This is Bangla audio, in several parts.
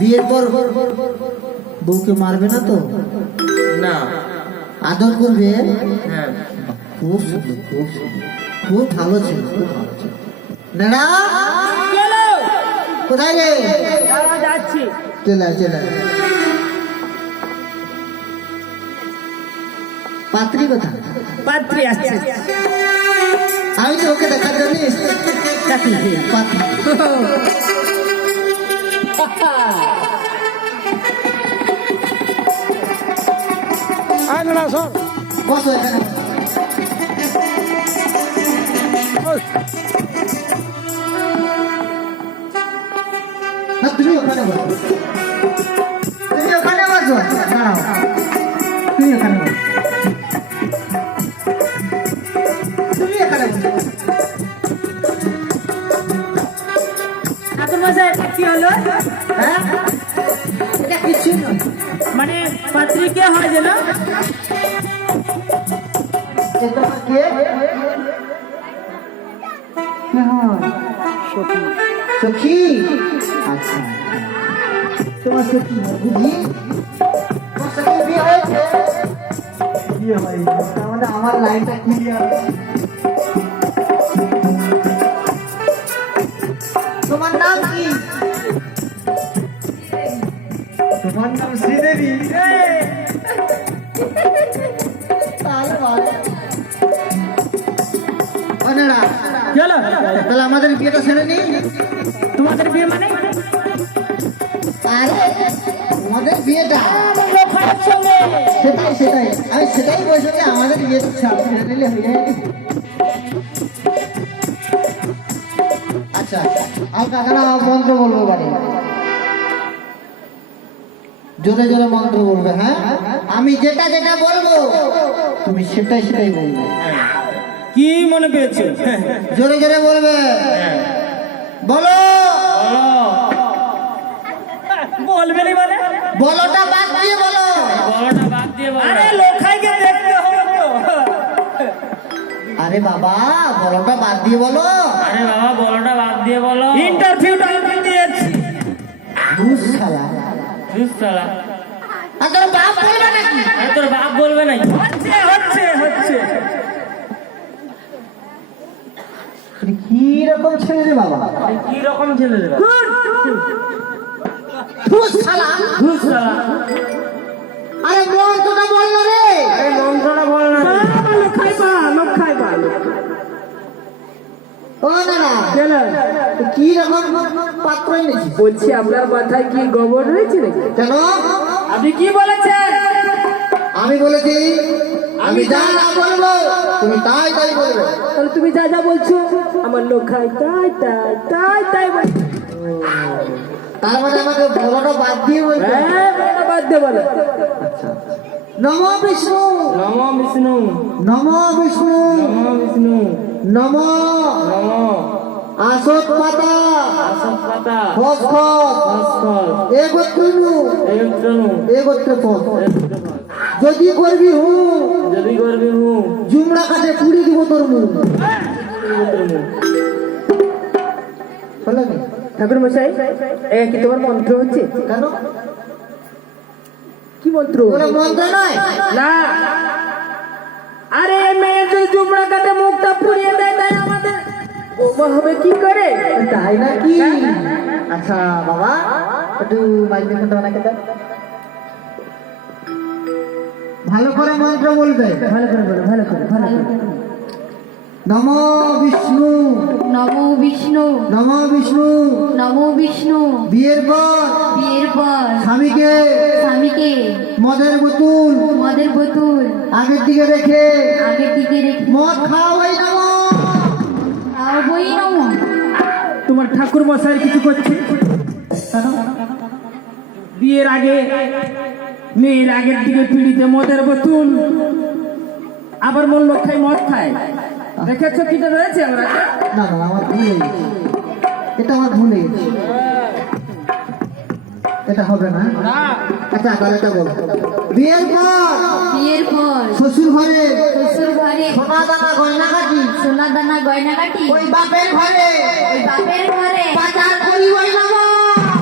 বিয়ের পর বউকে মারবে না তো? না। আদর করবে? হ্যাঁ। খুব সুন্দর, খুব সুন্দর, খুব ভালো ছিল, খুব ভালো ছিল। না কোথায় রে? যাচ্ছি। চলে চলে। পাত্রী কোথায়? পাত্রী আসছে। আমি তো ওকে দেখার জন্য পাত্রী। বসো এখানে। না তুমি ওখানে বসো, তুমি ওখানে বসো। দাঁড়াও, তুমি ওখানে বসো, তুমি এখানে বসো। ঠাকুর মশাই কি হলো? হ্যাঁ এটা কিছুই নয়। মানে পাত্রী কে হয় যেন? এটা কে? কে হয়? সখী। আচ্ছা, তোমার সখী বুঝি? তোমার সখী বিয়ে হয়েছে? বিয়ে হয়েছে, তার মানে আমার লাইনটা ক্লিয়ার। তোমার নাম কি? তোমার নাম শ্রীদেবী? তাহলে তাহলে আমাদের বিয়েটা ছেড়ে নি। তোমাদের বিয়ে মানে? আরে আমাদের বিয়েটা সেটাই সেটাই আমি সেটাই বলছি যে আমাদের বিয়েটা ছেড়ে নিলে হয়ে যায়। আচ্ছা হালকা খানা মন্ত্র বলবো বাড়ি, জোরে জোরে মন্ত্র বলবে। হ্যাঁ আমি যেটা যেটা বলবো তুমি সেটাই সেটাই বলবে। কি মনে পেয়েছো? জোরে জোরে বলবে। বলো। বলবে নি মানে? বলোটা বাদ দিয়ে বলো। বড়টা বাদ দিয়ে বলো। আরে লোখাইকে দেখতে হবে তো। আরে বাবা বলোটা বাদ দিয়ে বলো। আরে বাবা বড়টা বাদ দিয়ে বলো। ইন্টারভিউটা আমি দিয়েছি। দুস শালা। দুস শালা। আর তোর বাপ বলবে নাকি? আরে তোর বাপ বলবে নাকি? হচ্ছে হচ্ছে হচ্ছে। কি রকম ছেলে রে বাবা? কি রকম ছেলে রে? দুস শালা। দুস শালা। আরে মন্ত্রটা বল না রে। আরে মন্ত্রটা বল না। লোখাই পা লোখাই পা। ও না না কি রকম পাত্র এনেছি? বলছি আপনার মাথায় কি গোবর রয়েছে নাকি? কেন? আপনি কি বলেছেন? আমি বলেছি আমি যা যা বলবো তুমি তাই তাই বলবে। তাহলে তুমি যা যা বলছো আমার লোখাই তাই তাই তাই তাই বলছে। তার মানে আমাকে বড়টা বাদ দিয়ে বলবে? হ্যাঁ বড়টা বাদ দিয়ে বলো। নম বিষ্ণু নমো বিষ্ণু নম বিষ্ণু নমো বিষ্ণু নম নমো আসত পাতা আসত পাতা ফসফর এগোত্রনু একটনু এগোত্র ফস যদি করবি হু যদি করবি হু জুমড়া কাটে পুড়ি দিব তোর মুখ। ঠাকুর মশাই কি তোমার মন্ত্র হচ্ছে? কেন? কি মন্ত্র? মন্ত্র নয় না। আরে মেয়ে যদি জুমড়া কাটে মুখটা পুড়িয়ে দেয় তাই আমাদের বৌমা হবে কি করে? তাই নাকি? আচ্ছা বাবা একটু মাইক্রোফোনটা বানাকে দাও। ভালো করে মন্ত্র বলবে। ভালো করে বলো ভালো করে ভালো করে। নম বিষ্ণু নমো বিষ্ণু নম বিষ্ণু নমো বিষ্ণু। বিয়ের পর বিয়ের পর স্বামীকে স্বামীকে মদের বোতল মদের বোতল আগের দিকে রেখে আগের দিকে রেখে মদ খাওয়াই নম। খাওয়াবই নমো। তোমার ঠাকুর মশাই কিছু করছে? বিয়ের আগে মেয়ের আগের দিকে পিড়িতে মদের বোতল, আবার মন লক্ষায় মদ খায়। দেখেছো কিটা রয়েছে আমরা? না না আমার ভুল হয়ে গেছে, এটা আমার ভুল হয়ে গেছে, এটা হবে না। আচ্ছা তাহলে এটা বল। বিয়ের পর শ্বশুর ঘরে সোনা দানা গয়নাগাটি ওই বাপের ঘরে বাপের ঘরে বাজার করি ওই নম।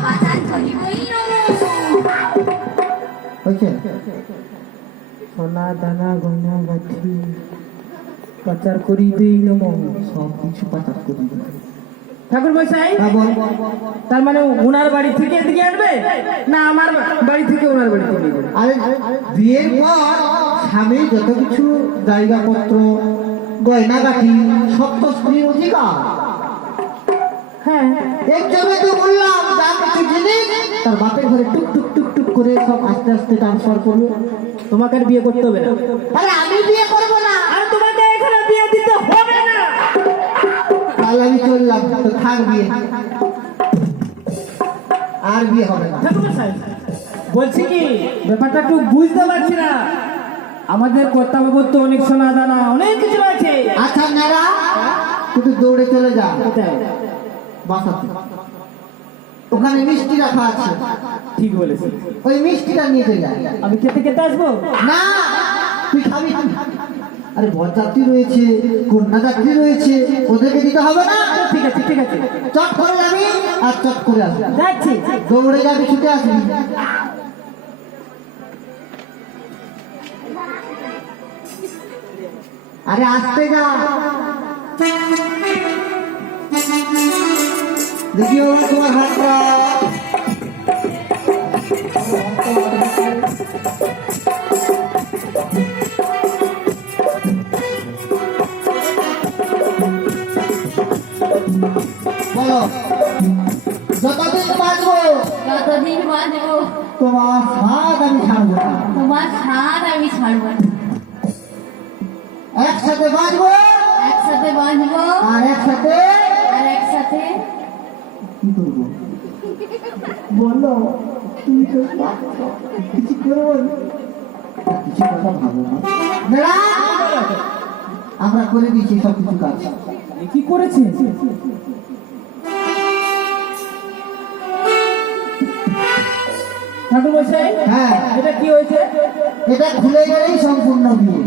বাজার করি ওই নমো। হয়েছে? সোনা দানা গয়না গাঠি পাচার করি দিই নমঃ। সব কিছু পাচার করে দিল। ঠাকুর মশাই, হ্যাঁ বল। তার মানে ওনার বাড়ি থেকে এদিকে আনবে না আমার বাড়ি থেকে ওনার বাড়ি থেকে নেবে? আরে বিয়ের পর স্বামী যত কিছু জায়গাপত্র গয়নাগাটি সব তো স্ত্রীর অধিকার। হ্যাঁ, এক জন্য তো বললাম যা কিছু জিনিস তার বাপের ঘরে টুক টুক টুক টুক করে সব আস্তে আস্তে ট্রান্সফার করবে। তোমাকে আর বিয়ে করতে হবে না। আরে আমি বিয়ে করবো না, আর তোমাকে এখানে বিয়ে দিতে হবে না। তাহলে আমি চললাম, তো থাক বিয়ে, আর বিয়ে হবে না। ঠাকুর মশাই, বলছি কি ব্যাপারটা একটু বুঝতে পারছি না। আমাদের কর্তাবাবুর তো অনেক সোনা দানা অনেক কিছু আছে। আচ্ছা মেয়েরা তুই দৌড়ে চলে যা কোথায়? বাসাতে, ওখানে মিষ্টি রাখা আছে, ঠিক বলেছি। ওই মিষ্টিটা নিয়ে চলে যা। আমি খেতে খেতে আসবো? না তুই খাবি না। আরে বরযাত্রী রয়েছে, কন্যা যাত্রী রয়েছে, ওদেরকে দিতে হবে না? ঠিক আছে ঠিক আছে, চট করে যাবি আর চট করে আসবি, যাচ্ছি। দৌড়ে যাবি, ছুটে আসবি। আরে আসতে যা, দেখিও তোমার হাতটা। বলো, যতদিন বাঁচবো যতদিন বাঁচবো তোমার স্বাদ আমি ছাড়বো না। তোমার স্বাদ আমি ছাড়বো না। একসাথে বাঁচবো একসাথে বাঁচবো আর একসাথে আর একসাথে কি করবো? বলো, তুমি তো বাঁচছো, কিছু করবো না। কিছু কথা ভাবো না। মেয়েরা, আমরা করে দিচ্ছি সব কিছু কাজ। এ কি করেছে? ঠাকুর মশাই, হ্যাঁ, এটা কি হয়েছে? এটা খুলে গেলেই সম্পূর্ণ বিয়ে।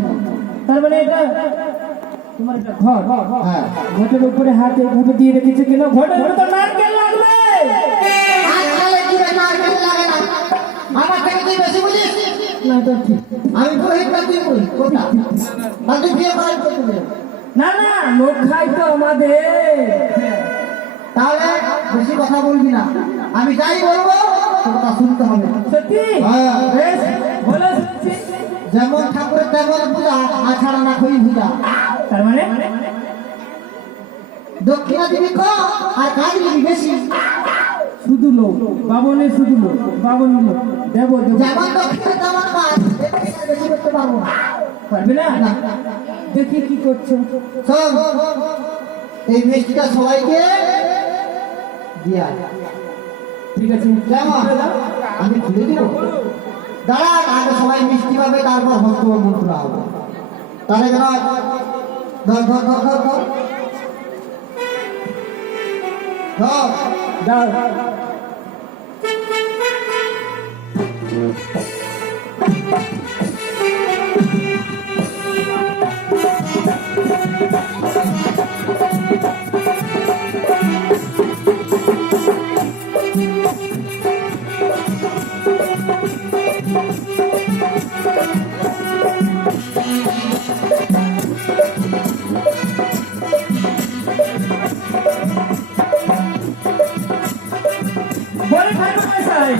তার মানে এটা তোমার একটা ঘর? হ্যাঁ, ঘটের উপরে হাতে ঘটে দিয়ে রেখেছে কেন? ঘটের উপরে তো নারকেল লাগবে। আজকালে কি রে নারকেল লাগে না? আমার থেকে তুই বেশি বুঝিস? না তো ঠিক। আমি বলি না, তুই বলি কোথা? আর তুই বিয়ে করার করবি না না, লোক খাই তো আমাদের। তাহলে বেশি কথা বলবি না, আমি যাই বলবো তোর কথা শুনতে হবে। সত্যি? হ্যাঁ। বেশ, বলো শুনছি। যেমন ঠাকুরের তেমন পূজা, আছাড়া না খই পূজা। তার মানে দক্ষিণা দিবি কম আর কাজ দিবি বেশি। শুধু লোক বাবনের, শুধু লোক বাবনের লোক দেবো দেবো। যেমন দক্ষিণা তেমন কাজ, দক্ষিণা বেশি করতে পারবো না। পারবে না? না। দেখি কি করছো। শোন, এই মিষ্টিটা সবাইকে দিয়া। ঠিক আছে, কেমন? আমি খুলে দিব। দাঁড়া, আগে সবাই মিষ্টি পাবে, তারপর হস্তবন্ধন করা হবে। তাহলে কেন? ধর ধর ধর ধর ধর ধর। বলে ঠাকুর মশাই,